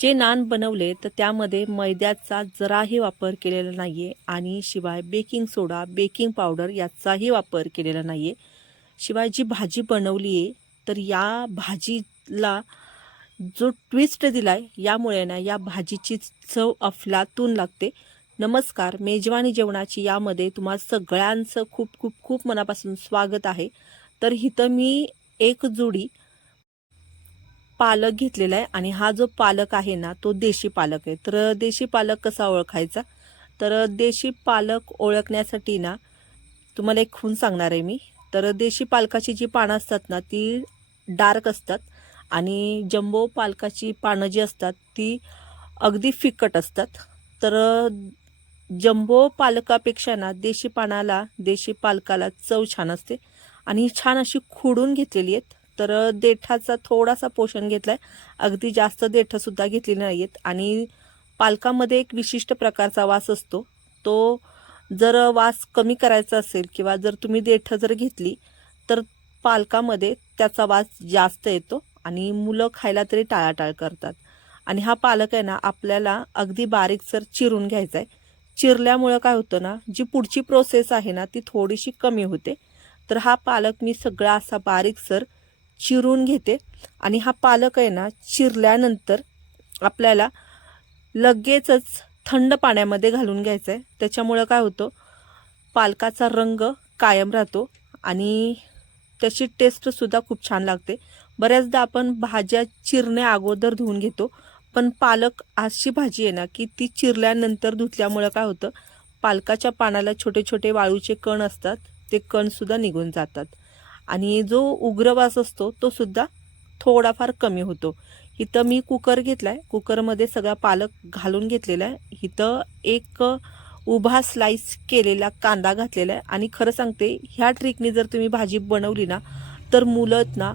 जे नान बनवले तर त्यामध्ये मैद्याचा जराही वापर केलेला नाही आहे आणि शिवाय बेकिंग सोडा बेकिंग पावडर याचाही वापर केलेला नाही आहे शिवाय जी भाजी बनवली आहे तर या भाजीला जो ट्विस्ट दिला आहे यामुळे ना या भाजीची चव अफलातून लागते. नमस्कार मेजवानी जेवणाची यामध्ये तुम्हा सगळ्यांचं खूप खूप खूप मनापासून स्वागत आहे. तर इथं मी एक जोडी पालक घेतलेला आहे आणि हा जो पालक आहे ना तो देशी पालक आहे. तर देशी पालक कसा ओळखायचा? तर देशी पालक ओळखण्यासाठी ना तुम्हाला एक खून सांगणार आहे मी. तर देशी पालकाची जी पानं असतात ना ती डार्क असतात आणि जम्बो पालकाची पानं जी असतात ती अगदी फिकट असतात. तर जम्बो पालकापेक्षा ना देशी पानाला देशी पालकाला चव छान असते आणि ही छान अशी खुडून घेतलेली आहेत. तर देठाचा थोडासा पोषण घेतलाय. अगदी जास्त देठंसुद्धा घेतलेली नाही आहेत आणि पालकामध्ये एक विशिष्ट प्रकारचा वास असतो. तो जर वास कमी करायचा असेल किंवा जर तुम्ही देठ जर घेतली तर पालकामध्ये त्याचा वास जास्त येतो आणि मुलं खायला तरी टाळाटाळ करतात. आणि हा पालक आहे ना आपल्याला अगदी बारीकसर चिरून घ्यायचा आहे चिरल्यामुळं काय होतं ना जी पुढची प्रोसेस आहे ना ती थोडीशी कमी होते. तर हा पालक मी सगळा असा बारीकसर चिरून घेते. आणि हा पालक आहे ना चिरल्यानंतर आपल्याला लगेचच थंड पाण्यामध्ये घालून घ्यायचं आहे त्याच्यामुळं काय होतं पालकाचा रंग कायम राहतो आणि त्याची टेस्टसुद्धा खूप छान लागते. बऱ्याचदा आपण भाज्या चिरण्या अगोदर धुवून घेतो पण पालक अशी भाजी आहे ना की ती चिरल्यानंतर धुतल्यामुळं काय होतं पालकाच्या पानाला छोटे छोटे वाळूचे कण असतात ते कणसुद्धा निघून जातात. आणि जो उग्रवास असतो तो सुद्धा थोडाफार कमी होतो. इथं मी कुकर घेतला आहे कुकरमध्ये सगळा पालक घालून घेतलेला आहे. इथं एक उभा स्लाइस केलेला कांदा घातलेला आहे. आणि खरं सांगते ह्या ट्रिकने जर तुम्ही भाजी बनवली ना तर मुलं ना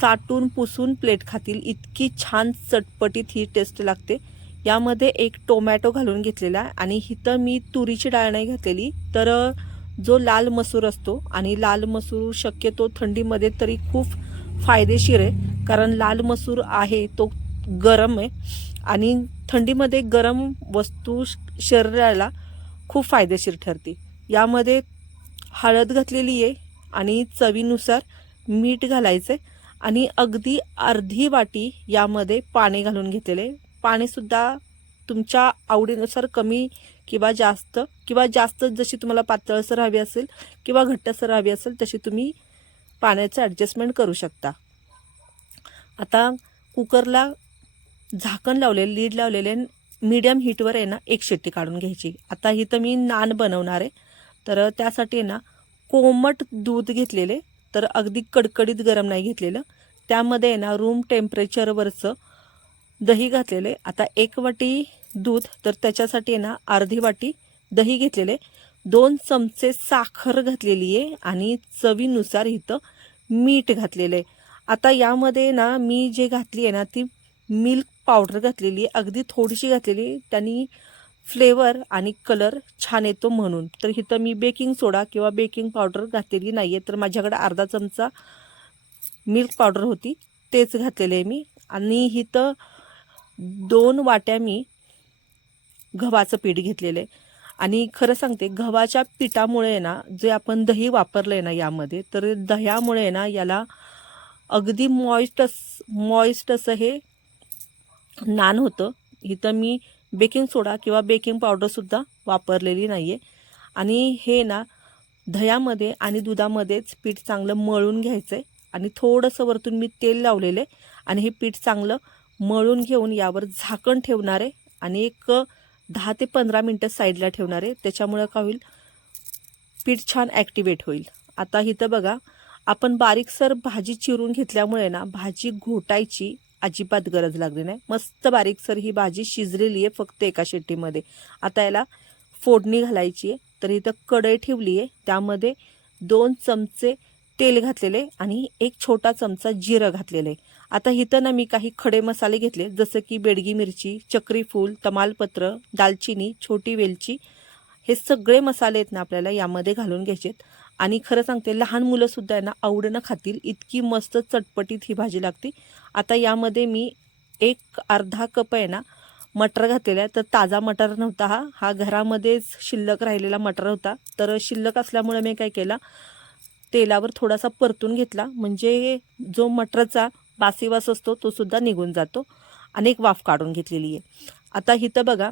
चाटून पुसून प्लेट खातील. इतकी छान चटपटीत ही टेस्ट लागते. यामध्ये एक टोमॅटो घालून घेतलेला आहे. आणि इथं मी तुरीची डाळ नाही घातलेली. तर जो लाल मसूर असतो आणि लाल मसूर शक्यतो थंडीमध्ये तरी खूप फायदेशीर आहे. कारण लाल मसूर आहे तो गरम आहे आणि थंडीमध्ये गरम वस्तू शरीराला खूप फायदेशीर ठरते. यामध्ये हळद घातलेली आहे आणि चवीनुसार मीठ घालायचं आहे आणि अगदी अर्धी वाटी यामध्ये पाणी घालून घेतलेले पाणीसुद्धा तुमच्या आवडीनुसार कमी किंवा जास्त किंवा जास्त जशी तुम्हाला पातळसर हवी असेल किंवा घट्टसर हवी असेल तशी तुम्ही पाण्याचं ॲडजस्टमेंट करू शकता. आता कुकरला झाकण लावलेलं लीड लावलेले मीडियम हीटवर आहे ना एक शिट्टी काढून घ्यायची. आता इथं मी नान बनवणार आहे. तर त्यासाठी आहे ना कोमट दूध घेतलेले तर अगदी कडकडीत गरम नाही घेतलेलं. त्यामध्ये आहे ना रूम टेम्परेचरवरचं दही घातलेले आता एक वाटी दूध तर त्याच्यासाठी आहे ना अर्धी वाटी दही घेतलेले. दोन चमचे साखर घातलेली आहे आणि चवीनुसार इथं मीठ घातलेलं आहे. आता यामध्ये ना मी जे घातली आहे ना ती मिल्क पावडर घातलेली आहे. अगदी थोडीशी घातलेली त्यांनी फ्लेवर आणि कलर छान येतो म्हणून. तर इथं मी बेकिंग सोडा किंवा बेकिंग पावडर घातलेली नाही आहे तर माझ्याकडे अर्धा चमचा मिल्क पावडर होती. तेच घातलेले आहे मी. आणि इथं दोन वाट्या मी गव्हाचं पीठ घेतलेलं आहे. आणि खरं सांगते गव्हाच्या पिठामुळे ना जे आपण दही वापरलं आहे ना यामध्ये तर दह्यामुळे ना याला अगदी मॉइस्ट मॉइस्ट असं हे नान होतं. इथं मी बेकिंग सोडा किंवा बेकिंग पावडरसुद्धा वापरलेली नाही आहे आणि हे ना दह्यामध्ये आणि दुधामध्येच पीठ चांगलं मळून घ्यायचं आहे आणि थोडंसं वरतून मी तेल लावलेलं आहे आणि हे पीठ चांगलं मळून घेऊन यावर झाकण ठेवणार आहे. आणि एक दहा ते पंधरा मिनटं साईडला ठेवणार आहे. त्याच्यामुळं काय होईल? पीठ छान ॲक्टिवेट होईल. आता इथं बघा आपण बारीकसर भाजी चिरून घेतल्यामुळे ना भाजी घोटायची अजिबात गरज लागली नाही. मस्त बारीकसर ही भाजी शिजलेली आहे फक्त एका शेट्टीमध्ये. आता याला फोडणी घालायची आहे. तर इथं कढई ठेवली आहे. त्यामध्ये दोन चमचे तेल घातलेले आणि एक छोटा चमचा जिरं घातलेलं आहे. आता इथं ना मी काही खडे मसाले घेतले जसं की बेडगी मिरची चक्री फूल तमालपत्र दालचिनी छोटी वेलची. हे सगळे मसाले आहेत ना आपल्याला यामध्ये घालून घ्यायचेत. आणि खरं सांगते लहान मुलंसुद्धा आहे ना आवडीनं खातील इतकी मस्त चटपटीत ही भाजी लागते. आता यामध्ये मी एक अर्धा कप आहे ना मटर घातलेला आहे. तर ताजा मटर नव्हता हा. हा घरामध्येच शिल्लक राहिलेला मटर होता. तर शिल्लक असल्यामुळे मी काय केला तेलावर थोडासा परतून घेतला. म्हणजे जो मटरचा बासीवास असतो तो सुद्धा निघून जातो. आणि एक वाफ काढून घेतलेली आहे. आता इथं बघा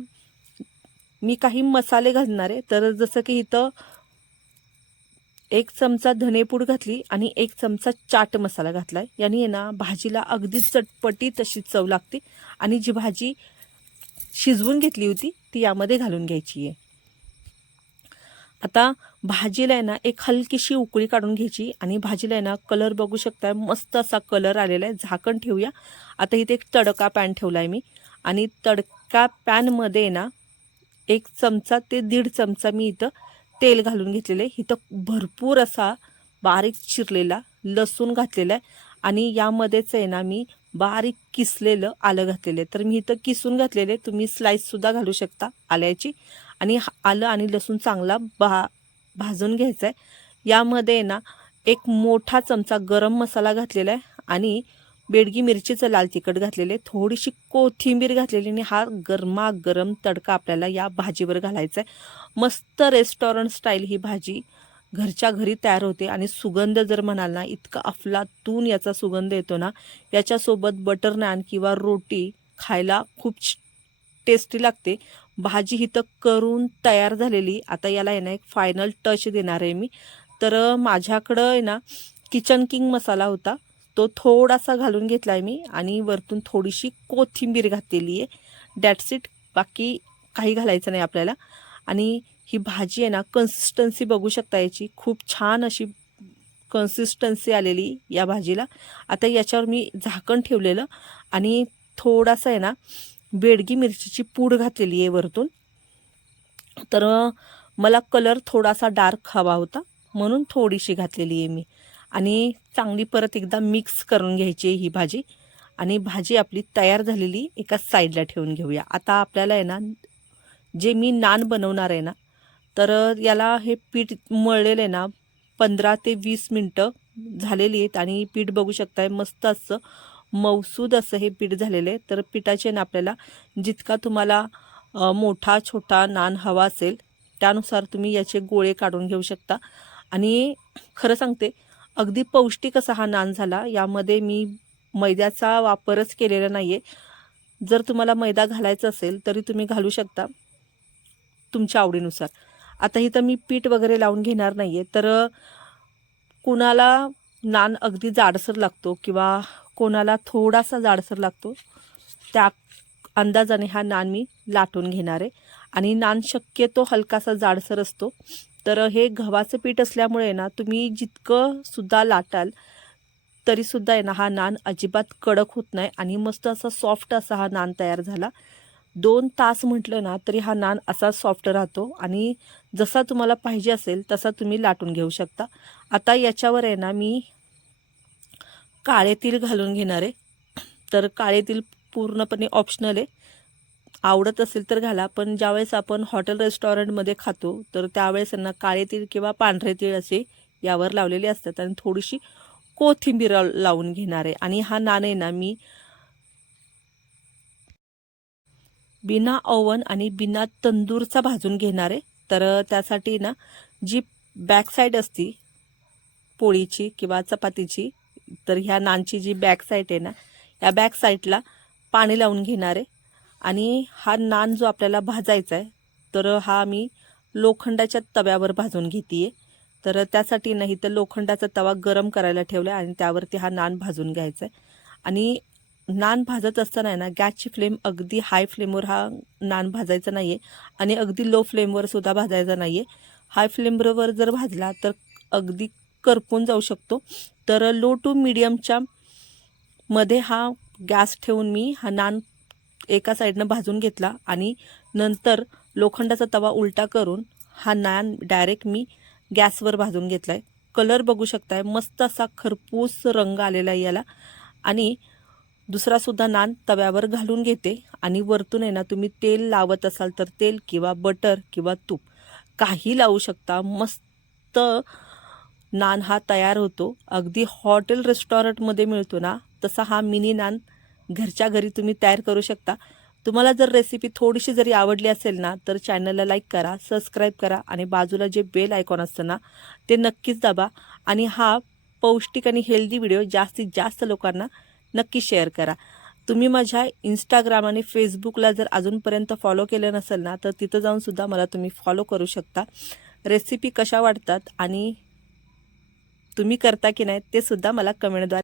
मी काही मसाले घालणार आहे. तर जसं की इथं एक चमचा धनेपूड घातली आणि एक चमचा चाट मसाला घातला आहे याने आहे ना भाजीला अगदी चटपटी तशी चव लागते. आणि जी भाजी शिजवून घेतली होती ती यामध्ये घालून घ्यायची आहे. आता भाजीला आहे ना एक हलकीशी उकळी काढून घ्यायची आणि भाजीला आहे ना कलर बघू शकताय मस्त असा कलर आलेला आहे. झाकण ठेवूया. आता इथे एक तडका पॅन ठेवला आहे मी. आणि तडका पॅनमध्ये आहे ना एक चमचा ते दीड चमचा मी इथं तेल घालून घेतलेलं आहे. इथं भरपूर असा बारीक चिरलेला लसूण घातलेला आहे. आणि यामध्येच आहे ना मी बारीक किसलेलं आलं घातलेलं आहे. तर मी इथं किसून घातलेले तुम्ही स्लाईससुद्धा घालू शकता आल्याची. आणि हा- आलं आणि लसूण चांगला भा भाजून घ्यायचा आहे यामध्ये आहे ना एक मोठा चमचा गरम मसाला घातलेला आहे आणि बेडगी मिरचीचं लाल तिखट घातलेले थोडीशी कोथिंबीर घातलेली आणि हा गरमागरम तडका आपल्याला या भाजीवर घालायचा आहे. मस्त रेस्टॉरंट स्टाईल ही भाजी घरच्या घरी तयार होते आणि सुगंध जर म्हणाल ना इतका अफलातून याचा सुगंध येतो ना याच्यासोबत बटर नान किंवा रोटी खायला खूप टेस्टी लागते. भाजी इथं करून तयार झालेली. आता याला आहे ना एक फायनल टच देणार आहे मी. तर माझ्याकडं आहे ना किचन किंग मसाला होता. तो थोडासा घालून घेतला आहे मी आणि वरतून थोडीशी कोथिंबीर घातलेली आहे. डॅट्स इट बाकी काही घालायचं नाही आपल्याला. आणि ही भाजी आहे ना कन्सिस्टन्सी बघू शकता याची. खूप छान अशी कन्सिस्टन्सी आलेली या भाजीला. आता याच्यावर मी झाकण ठेवलेलं आणि थोडासा आहे ना बेडगी मिरचीची पूड घातलेली आहे वरतून. तर मला कलर थोडासा डार्क हवा होता म्हणून थोडीशी घातलेली आहे मी. आणि चांगली परत एकदा मिक्स करून घ्यायची आहे ही भाजी. आणि भाजी आपली तयार झालेली एका साईडला ठेवून घेऊया. आता आपल्याला आहे ना जे मी नान बनवणार आहे ना तर याला हे पीठ मळलेलं आहे ना पंधरा ते वीस मिनटं झालेली आहेत. आणि पीठ बघू शकताय मस्त असं मौसूद असं हे पीठ झालेलं आहे. तर पिठाचे ना आपल्याला जितका तुम्हाला मोठा छोटा नान हवा असेल त्यानुसार तुम्ही याचे गोळे काढून घेऊ शकता. आणि खरं सांगते अगदी पौष्टिक असा हा नान झाला. यामध्ये मी मैद्याचा वापरच केलेला नाही आहे जर तुम्हाला मैदा घालायचा असेल तरी तुम्ही घालू शकता तुमच्या आवडीनुसार. आता इथं मी पीठ वगैरे लावून घेणार नाही आहे तर कुणाला नान अगदी जाडसर लागतो किंवा कोणाला थोडासा जाडसर लागतो त्या अंदाजाने हा नान मी लाटून घेणार आहे. आणि नान शक्यतो हलकासा जाडसर असतो. तर हे गव्हाचं पीठ असल्यामुळे ना तुम्ही जितकं सुद्धा लाटाल तरीसुद्धा आहे ना हा नान अजिबात कडक होत नाही. आणि मस्त असा सॉफ्ट असा हा नान तयार झाला. दोन तास म्हटलं ना तरी हा नान असा सॉफ्ट राहतो. आणि जसा तुम्हाला पाहिजे असेल तसा तुम्ही लाटून घेऊ शकता. आता याच्यावर आहे ना मी काळे तीळ घालून घेणार आहे. तर काळे तीळ पूर्णपणे ऑप्शनल आहे. आवडत असेल तर घाला पण ज्यावेळेस आपण हॉटेल रेस्टॉरंटमध्ये खातो तर त्यावेळेस त्यांना काळे तीळ किंवा पांढरे तीळ असे यावर लावलेले असतात. आणि थोडीशी कोथिंबीर लावून घेणार आहे. आणि हा नान आहे ना मी बिना ओवन आणि बिना तंदूरचा भाजून घेणार आहे. तर त्यासाठी ना जी बॅक साईड असती पोळीची किंवा चपातीची तर ह्या नानची जी बॅक साईड आहे ना या बॅक साईडला पाणी लावून घेणार आहे. आणि हा नान जो आपल्याला भाजायचा आहे तर हा मी लोखंडाच्या तव्यावर भाजून घेते आहे तर त्यासाठी नाही तर लोखंडाचा तवा गरम करायला ठेवला आहे आणि त्यावरती हा नान भाजून घ्यायचा आहे. आणि नान भाजत असताना आहे ना गॅसची फ्लेम अगदी हाय फ्लेमवर हा नान भाजायचा नाही आहे आणि अगदी लो फ्लेमवर सुद्धा भाजायचा नाही आहे हाय फ्लेमवर जर भाजला तर अगदी करपून जाऊ शकतो. तर लो टू मीडियमच्या मध्ये हा गॅस ठेवून मी हा नान एका साईडनं भाजून घेतला आणि नंतर लोखंडाचा तवा उलटा करून हा नान डायरेक्ट मी गॅसवर भाजून घेतला आहे कलर बघू शकताय मस्त असा खरपूस रंग आलेला आहे याला. आणि दुसरासुद्धा नान तव्यावर घालून घेते. आणि वरतून आहे ना तुम्ही तेल लावत असाल तर तेल किंवा बटर किंवा तूप काही लावू शकता. मस्त नान हा तयार होतो. अगदी हॉटेल रेस्टॉरंटमध्ये मिळतो ना तसा हा मिनी नान घरच्या घरी तुम्ही तयार करू शकता. तुम्हाला जर रेसिपी थोडीशी जरी आवडली असेल ना तर चॅनलला लाईक करा सबस्क्राईब करा आणि बाजूला जे बेल आयकॉन असतं ना ते नक्कीच दाबा. आणि हा पौष्टिक आणि हेल्दी व्हिडिओ जास्तीत जास्त लोकांना नक्की शेअर करा. तुम्ही माझ्या इंस्टाग्राम आणि फेसबुकला जर अजूनपर्यंत फॉलो केलं नसेल ना तर तिथं जाऊनसुद्धा मला तुम्ही फॉलो करू शकता. रेसिपी कशा वाटतात आणि तुम्ही करता की नाही ते सुद्धा मला कमेंटद्वारे